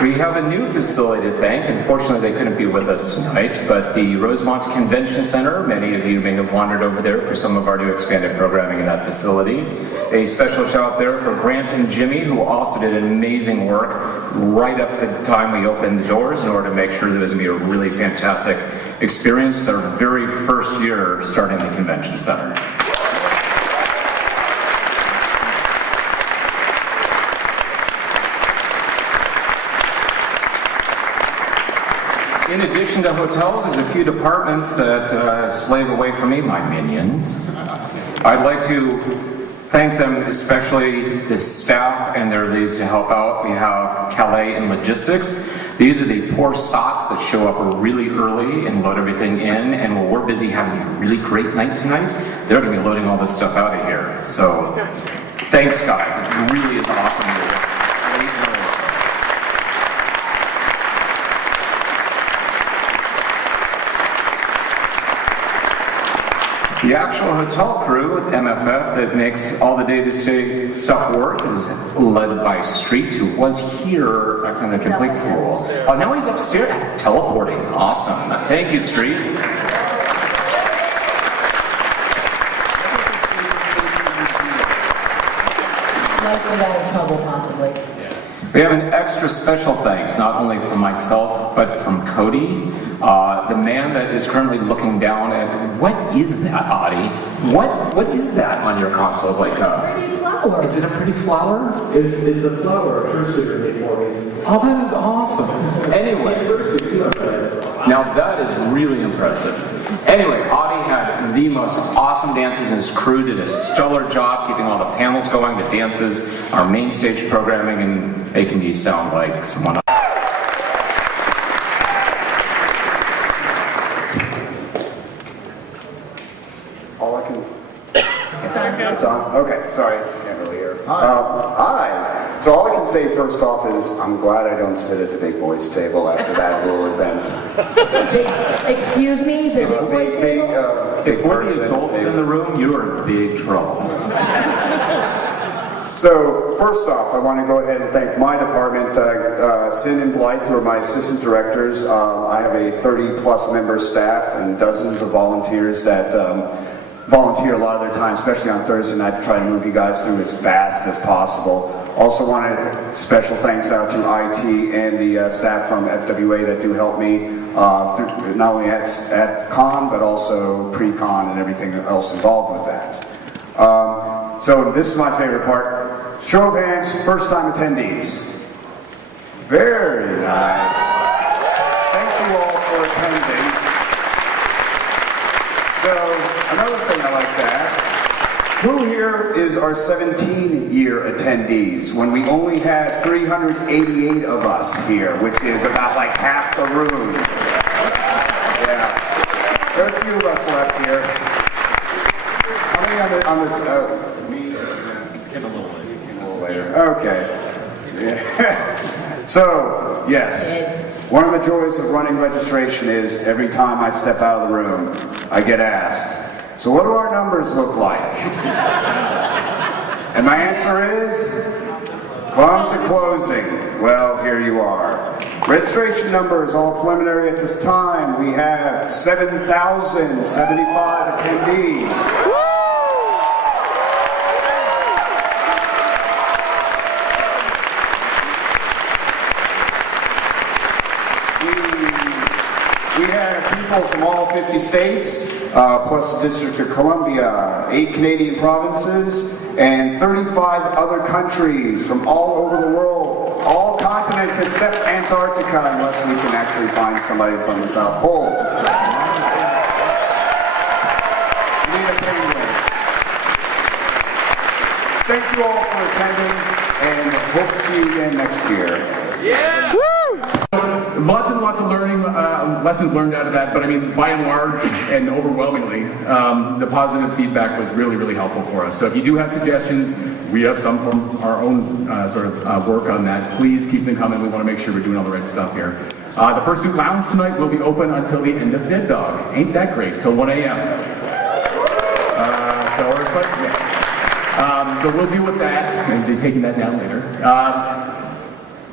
We have a new facility to thank. Unfortunately, they couldn't be with us tonight, but the Rosemont Convention Center, many of you may have wandered over there for some of our new expanded programming in that facility. A special shout out there for Grant and Jimmy, who also did amazing work right up to the time we opened the doors in order to make sure that it was going to be a really fantastic experience their very first year starting the convention center. In addition to hotels, there's a few departments that slave away from me, my minions. I'd like to thank them, especially the staff and their leads to help out. We have Calais and Logistics. These are the poor sots that show up really early and load everything in, and while we're busy having a really great night tonight, they're going to be loading all this stuff out of here. So, thanks guys, it really is awesome to work. The actual hotel crew with MFF that makes all the day-to-day stuff work is led by Street, who was here, acting like a complete fool. Oh, now he's upstairs, teleporting. Awesome. Thank you, Street. Likely out of trouble, possibly. We have an extra special thanks, not only from myself, but from Cody, the man that is currently looking down at, what is that, Audie? What is that on your console? Like pretty flower. Is it a pretty flower? It's a flower, a true secret made for me. Oh, that is awesome. Anyway, now that is really impressive. Anyway, Audie had the most awesome dances, and his crew did a stellar job keeping all the panels going, the dances, our main stage programming, and making me sound like someone else. All I can... It's on. Okay, sorry, can't really hear. Hi. So all I can say first off is I'm glad I don't sit at the big boys table after that little event. Excuse me, the big boys table? If we're the adults in the room, you're in big trouble. So first off, I want to go ahead and thank my department, Sin and Blythe, who are my assistant directors. I have a 30-plus member staff and dozens of volunteers that volunteer a lot of their time, especially on Thursday night, to try to move you guys through as fast as possible. Also want to special thanks out to IT and the staff from FWA that do help me not only at con, but also pre-con and everything else involved with that. So this is my favorite part. Show of hands, first time attendees. Very nice. Thank you all for attending. So, another thing I like to ask, who here is our 17-year attendees when we only had 388 of us here, which is about like half the room? Yeah. There are a few of us left here. How many on this? Get a little later. Okay. Yeah. So, yes. One of the joys of running registration is every time I step out of the room, I get asked, so what do our numbers look like? And my answer is, come to closing. Well, here you are. Registration number is all preliminary at this time. We have 7,075 attendees. We have people from all 50 states, plus the District of Columbia, 8 Canadian provinces, and 35 other countries from all over the world, all continents except Antarctica, unless we can actually find somebody from the South Pole. We need a penguin. Thank you all for attending, and hope to see you again next year. Yeah! Woo! Lots and lots of learning, lessons learned out of that, but I mean, by and large and overwhelmingly, the positive feedback was really, really helpful for us. So if you do have suggestions, we have some from our own work on that. Please keep them coming. We want to make sure we're doing all the right stuff here. The Fursuit Lounge tonight will be open until the end of Dead Dog. Ain't that great? Till 1 a.m. So we'll deal with that and be taking that down later.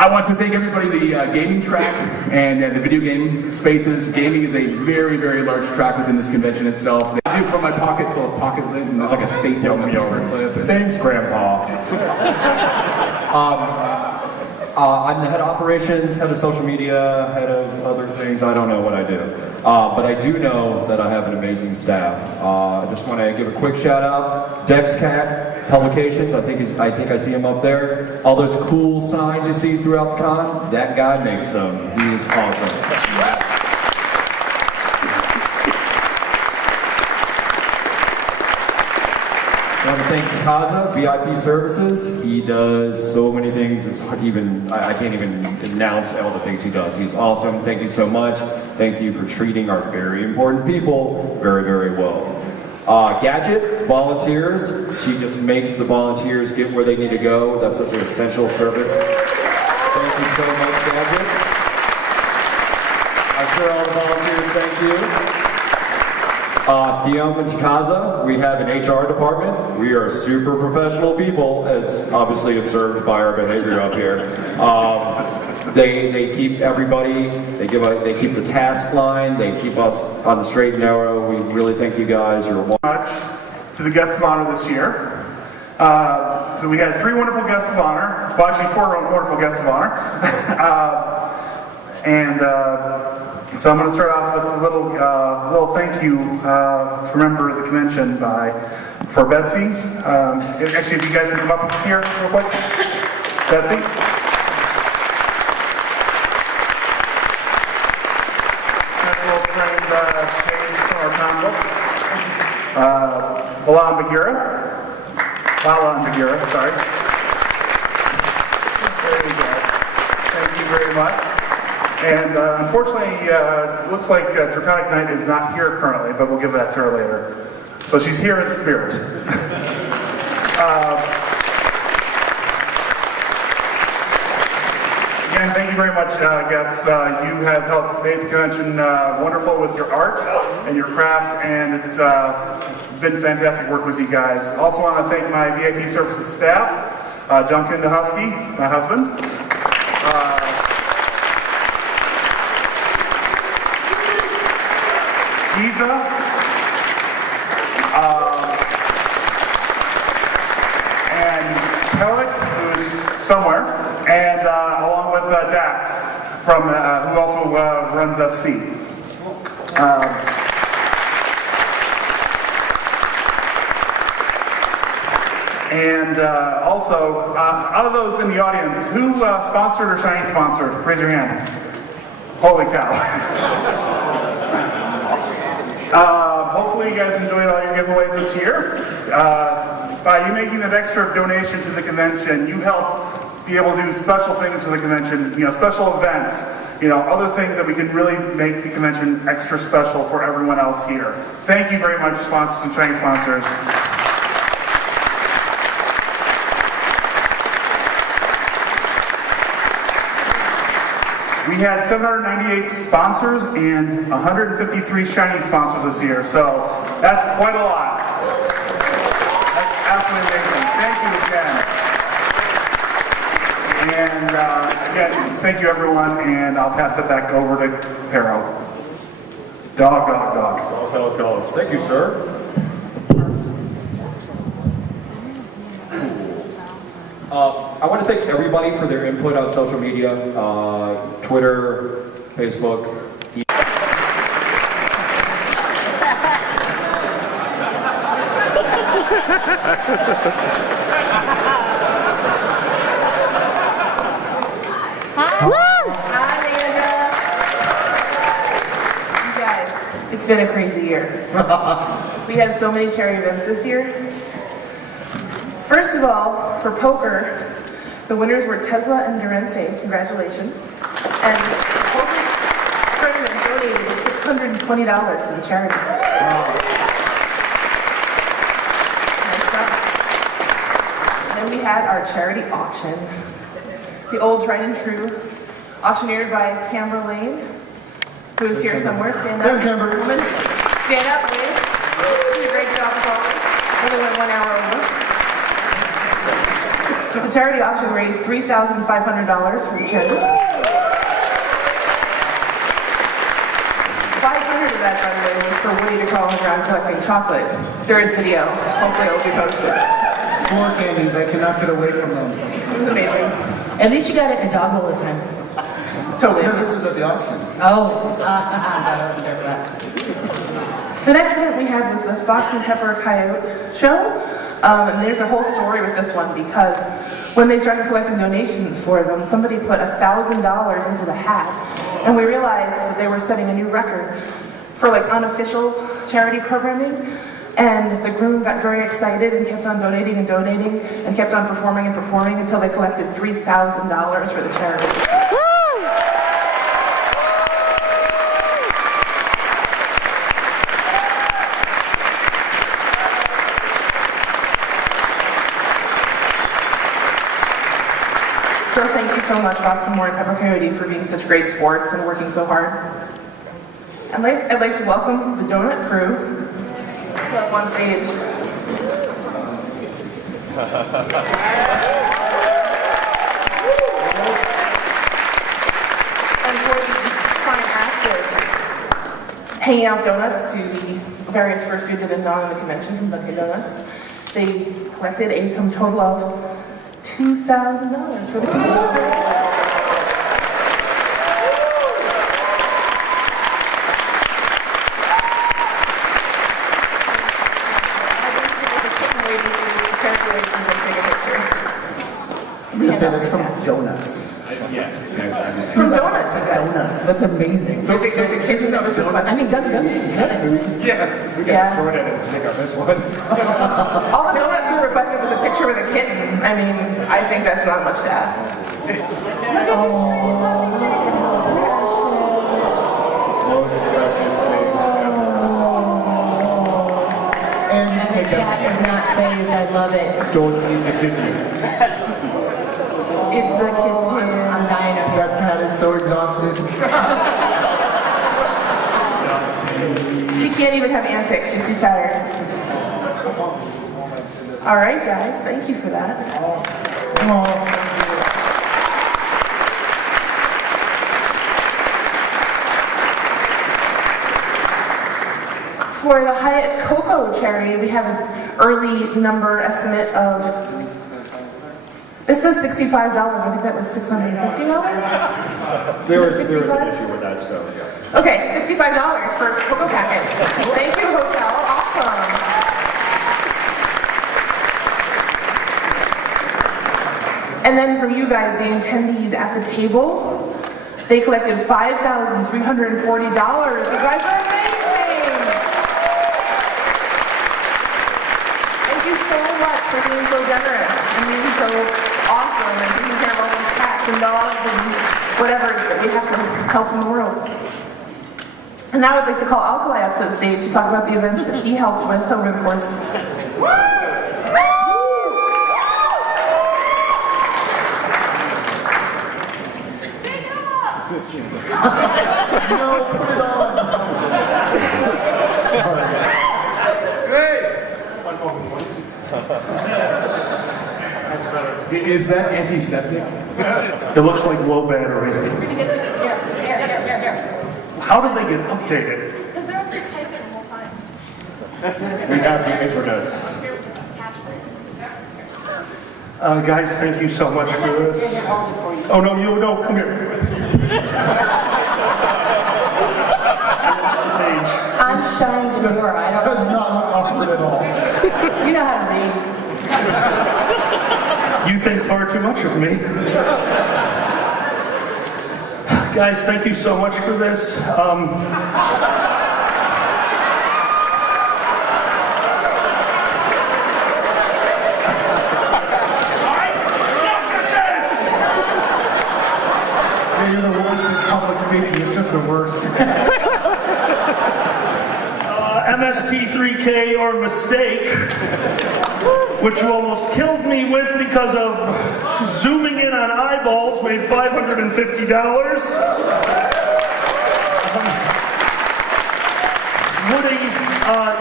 I want to thank everybody, the gaming track and the video game spaces. Gaming is a very, very large track within this convention itself. I do from my pocket full of pocket lint, and there's like a staple in the paper clip. Thanks, Grandpa. I'm the head of operations, head of social media, head of other things. I don't know what I do. But I do know that I have an amazing staff. I just want to give a quick shout out. DexCat Publications, I think I see him up there. All those cool signs you see throughout the con, that guy makes them. He's awesome. I want to thank Kaza, VIP Services. He does so many things. It's hard to even, I can't even announce all the things he does. He's awesome. Thank you so much. Thank you for treating our very important people very, very well. Gadget, volunteers. She just makes the volunteers get where they need to go. That's such an essential service. Thank you so much, Gadget. I'm sure all the volunteers thank you. Guillaume and Kaza, we have an HR department. We are super professional people, as obviously observed by our behavior up here. They keep everybody, they keep the task line, they keep us on the straight and narrow. We really thank you guys. You're much to the guests of honor this year. So we had 3 wonderful guests of honor, well actually 4 wonderful guests of honor. So I'm going to start off with a little thank you to remember the convention for Betsy. Actually, if you guys can come up here real quick. Betsy. That's a little framed page from our con book. Lala and Bagheera, sorry. There you go. Thank you very much. And unfortunately, it looks like Draconic Knight is not here currently, but we'll give that to her later. So she's here in spirit. Again, thank you very much, guests. You have helped make the convention wonderful with your art and your craft, and it's been fantastic work with you guys. Also want to thank my VIP services staff, Duncan DeHusky, my husband. Giza, and Pellick, who's somewhere, and along with Dax, who also runs FC. Also, out of those in the audience, who sponsored or Shiny sponsored? Raise your hand. Holy cow. Hopefully you guys enjoyed all your giveaways this year. By you making that extra donation to the convention, you help be able to do special things for the convention, special events, other things that we can really make the convention extra special for everyone else here. Thank you very much, sponsors and training sponsors. We had 798 sponsors and 153 shiny sponsors this year, so that's quite a lot. That's absolutely amazing. Thank you again. And again, thank you everyone, and I'll pass it back over to Pero. Dog. Thank you, sir. I want to thank everybody for their input on social media, Twitter, Facebook. Hi, Amanda. You guys, it's been a crazy year. We have so many charity events this year. First of all, for poker, the winners were Tesla and Regency. Congratulations. And the poker tournament donated $620 to the charity. Nice job. Then we had our charity auction. The old tried and true, auctioneered by Camber Lane, who is here somewhere. Stand up. There's Camber. Woman. Stand up, please. She did a great job as always. Only went 1 hour over. The charity auction raised $3,500 for the charity. 500 of that, by the way, was for Woody to crawl on the ground collecting chocolate. There is video. Hopefully it will be posted. Floor candies, I cannot get away from them. It was amazing. At least you got it in a dog bowl this time. Totally. No, this was at the auction. Oh, I wasn't there for that. The next event we had was the Fox and Pepper Coyote show. And there's a whole story with this one because when they started collecting donations for them, somebody put $1,000 into the hat. And we realized that they were setting a new record for like unofficial charity programming. And the groom got very excited and kept on donating and donating and kept on performing and performing until they collected $3,000 for the charity. So thank you so much, Fox and More and Pepper Coyote, for being such great sports and working so hard. I'd like to welcome the donut crew up on stage. And for the fine act of hanging out donuts to the various first who did and not in the convention from Dunkin' Donuts, they collected a sum total of $2,000 for the community. Say that's from donuts. From donuts, okay. Donuts. That's amazing. So there's a kitten that was requesting. I mean, Dunkin' Donuts is good. Yeah, we got Yeah. short end of the stick on this one. All the donut crew requested was a picture with a kitten. I mean, I think that's not much to ask. And you take That that. is not phased. I love it. Don't eat the kitchen. It's the kitten. I'm dying up here. That cat is so exhausted. She can't even have antics. She's too tired. All right, guys. Thank you for that. For the Hyatt Cocoa charity, we have an early number estimate of. This says $65. I think that was $650. There was Is it an 65? issue with that, so yeah. Okay, $65 for cocoa packets. Thank you, hotel. Awesome. And then from you guys, the attendees at the table, they collected $5,340. You guys are amazing. Thank you so much for being so generous and being so awesome and taking care of all those cats and dogs and whatever it is that we have to help in the world. And now I'd like to call Alkali up to the stage to talk about the events that he helped with over the course. No, put it on. Is that antiseptic? It looks like low battery. How did they get updated? Because they're up there typing the whole time. We have the internets. Guys, thank you so much for this. Oh, no, you don't. Come here. I'm shying to the door. I Does don't know. not look awkward at all. You know how to read. You think far too much of me. Guys, thank you so much for this. Yeah, you're the worst at public speaking. It's just the worst. MST3K or mistake, which you almost killed me with because of zooming in on eyeballs, made $550. Woody,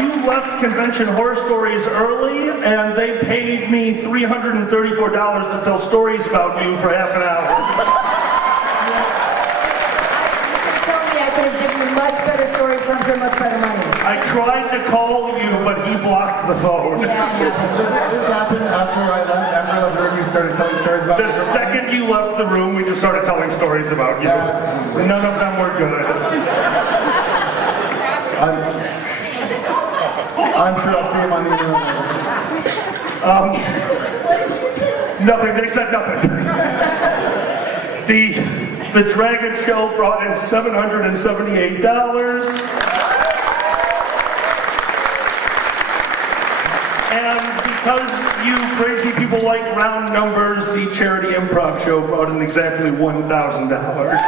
you left Convention Horror Stories early, and they paid me $334 to tell stories about you for half an hour. I could have given you much better stories for much better money. I tried to call you, but he blocked the phone. Yeah, So this happened after I left the room, you started telling stories about The second you left the room, we just started telling stories about you. That's great. None of them were good. I'm sure I'll see him on the internet. Nothing, they said nothing. The Dragon Show brought in $778. And because you crazy people like round numbers, the Charity Improv Show brought in exactly $1,000.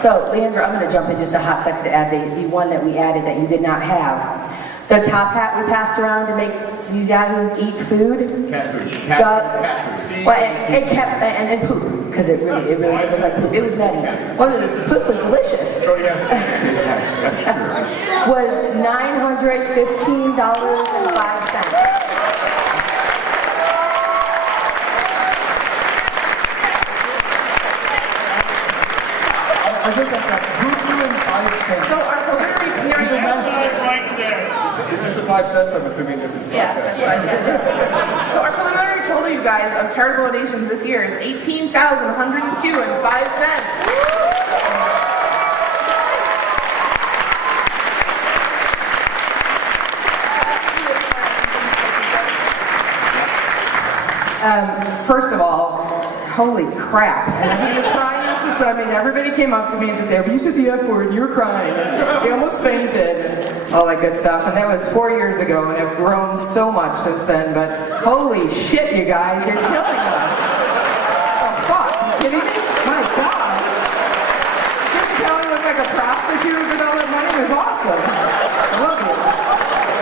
So, Leandra, I'm going to jump in just a hot second to add the one that we added that you did not have. The top hat we passed around to make these yahoos eat food. Cat food. Well, it kept, and poop, because it really did look like poop. It was nutty. Well, the poop was delicious. Oh, yes. Texture. Was $915.05. I just got that. Who's doing 5 cents? So our preliminary hearing. Right there. Is this the 5 cents? I'm assuming this is 5 Yeah, cents. that's what I said. So our preliminary total, you guys, of charitable donations this year is $18,102.05. First of all, holy crap. And I'm going to try not to swear. I mean, everybody came up to me at the table, you said the F word, and you were crying. And they almost fainted and all that good stuff. And that was 4 years ago, and I've grown so much since then. But holy shit, you guys, you're killing us. Oh, fuck. You kidding me? My God. Couldn't tell he looked like a prostitute with all that money. It was awesome. I love you.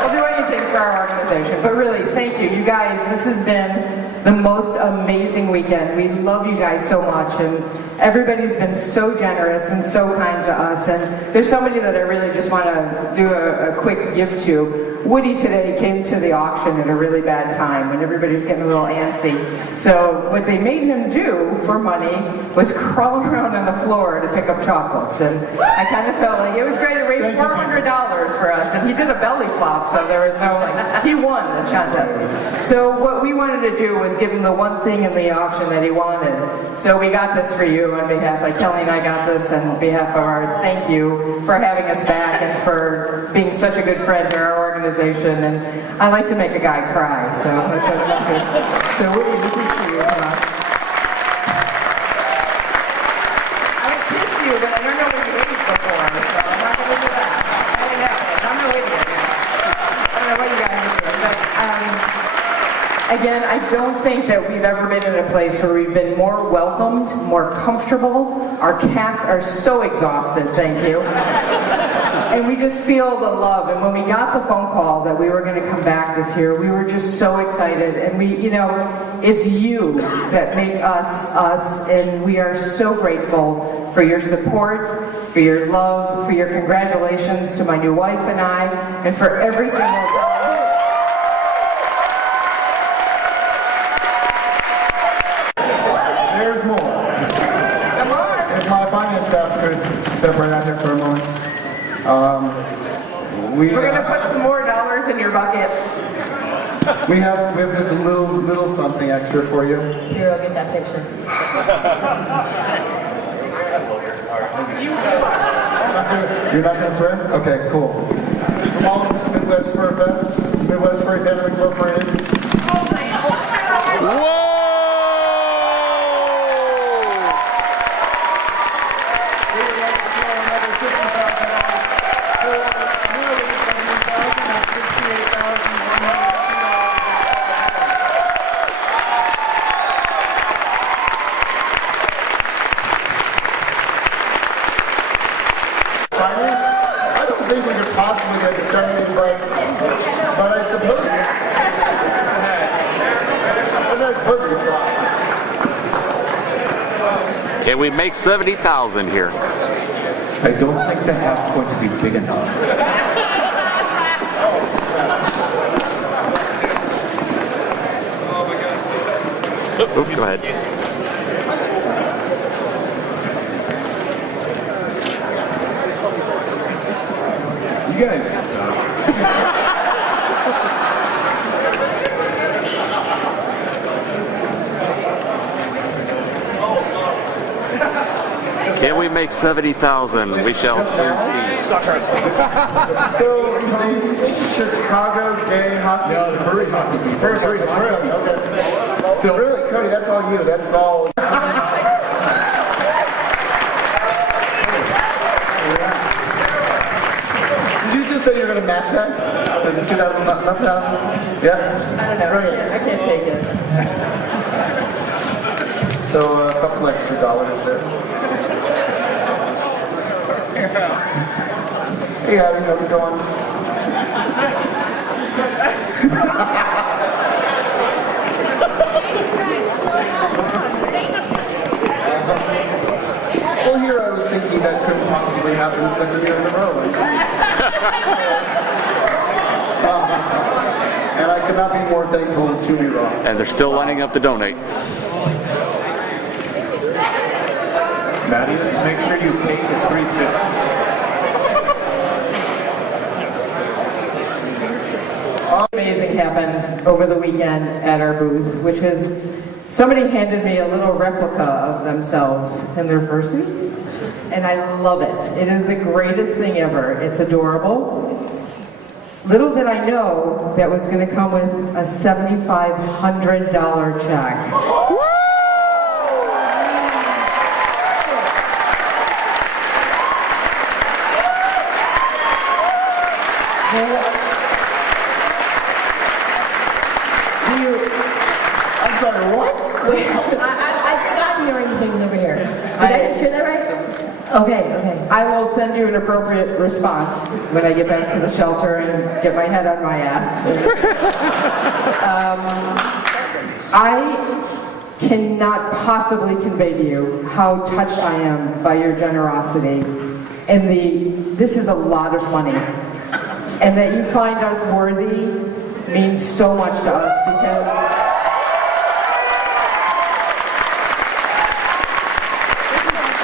I'll do anything for our organization. But really, thank you. You guys, this has been the most amazing weekend. We love you guys so much, and everybody's been so generous and so kind to us. And there's somebody that I really just want to do a quick gift to. Woody today came to the auction at a really bad time when everybody's getting a little antsy. So what they made him do for money was crawl around on the floor to pick up chocolates. And I kind of felt like it was great. It raised $400 for us, and he did a belly flop, so there was no, he won this contest. So what we wanted to do was give him the one thing in the auction that he wanted. So we got this for you on behalf, Kelly and I got this on behalf of our thank you for having us back and for being such a good friend to our organization. And I like to make a guy cry, so that's what I'm doing. So Woody, this is for you. I would kiss you, but I don't know what you ate before, so I'm not going to do that. I don't know. I'm not waiting yet. I don't know what you guys are doing, but again, I don't think that we've ever been in a place where we've been more welcomed, more comfortable. Our cats are so exhausted, thank you. And we just feel the love. And when we got the phone call that we were going to come back this year, we were just so excited. And we, it's you that make us, us. And we are so grateful for your support, for your love, for your congratulations to my new wife and I, and for every single time. There's more. If my finance staff could step right out here for a moment. We're going to put some more dollars in your bucket. We have just a little something extra for you. Here, I'll get that picture. You're not going to swear? Okay, cool. From all of the Midwest Furfest, Midwest Furry Theater Incorporated. Whoa! I don't think we could possibly get to 70 right, but I suppose we could try. Can we make 70,000 here? I don't think the hat's going to be big enough. Oh, go ahead. You guys. Can we make 70,000? We shall soon see. So, the Chicago gay hockey. No, the furry hockey team. Really? Okay. So, Really, Cody, that's all you. That's all. Did you just say you're going to match that? The 2,000, not 1,000? Yeah? I don't know. Right. I can't take it. So a couple extra dollars there. Hey, Abby, how's it going? Well, here I was thinking that couldn't possibly happen the second year in a row. And I could not be more thankful to be wrong. And they're still lining up to donate. Thaddeus, make sure you pay the $350. Amazing happened over the weekend at our booth, which was somebody handed me a little replica of themselves in their fursuits, and I love it. It is the greatest thing ever. It's adorable. Little did I know that was going to come with a $7,500 check. I'm sorry, what? Wait, I think I'm hearing things over here. Did I just hear that right? Okay. I will send you an appropriate response when I get back to the shelter and get my head on my ass. I cannot possibly convey to you how touched I am by your generosity. And this is a lot of money. And that you find us worthy means so much to us because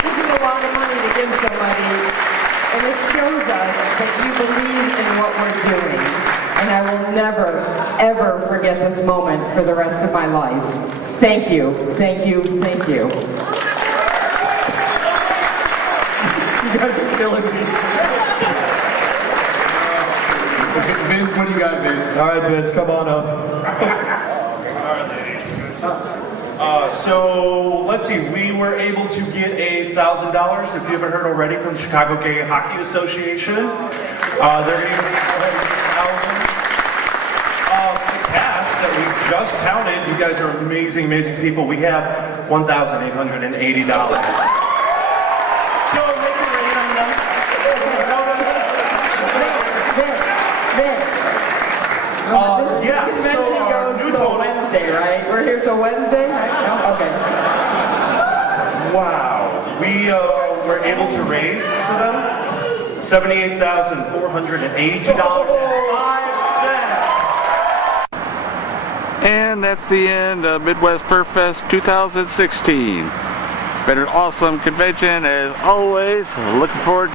this is a lot of money to give somebody, and it shows us that you believe in what we're doing. And I will never, ever forget this moment for the rest of my life. Thank you, thank you, thank you. you guys are killing me. Vince, what do you got, Vince? All right, Vince, come on up. So let's see, we were able to get $1,000, if you haven't heard already, from Chicago Gay Hockey Association. They're able to go ahead and the cash that we just counted, you guys are amazing, amazing people. We have $1,880. So make it rain on them. This convention goes till Wednesday, right? We're here till Wednesday, right? No? Okay. Wow. We were able to raise for them $78,482.05. And that's the end of Midwest Furfest 2016. It's been an awesome convention as always. Looking forward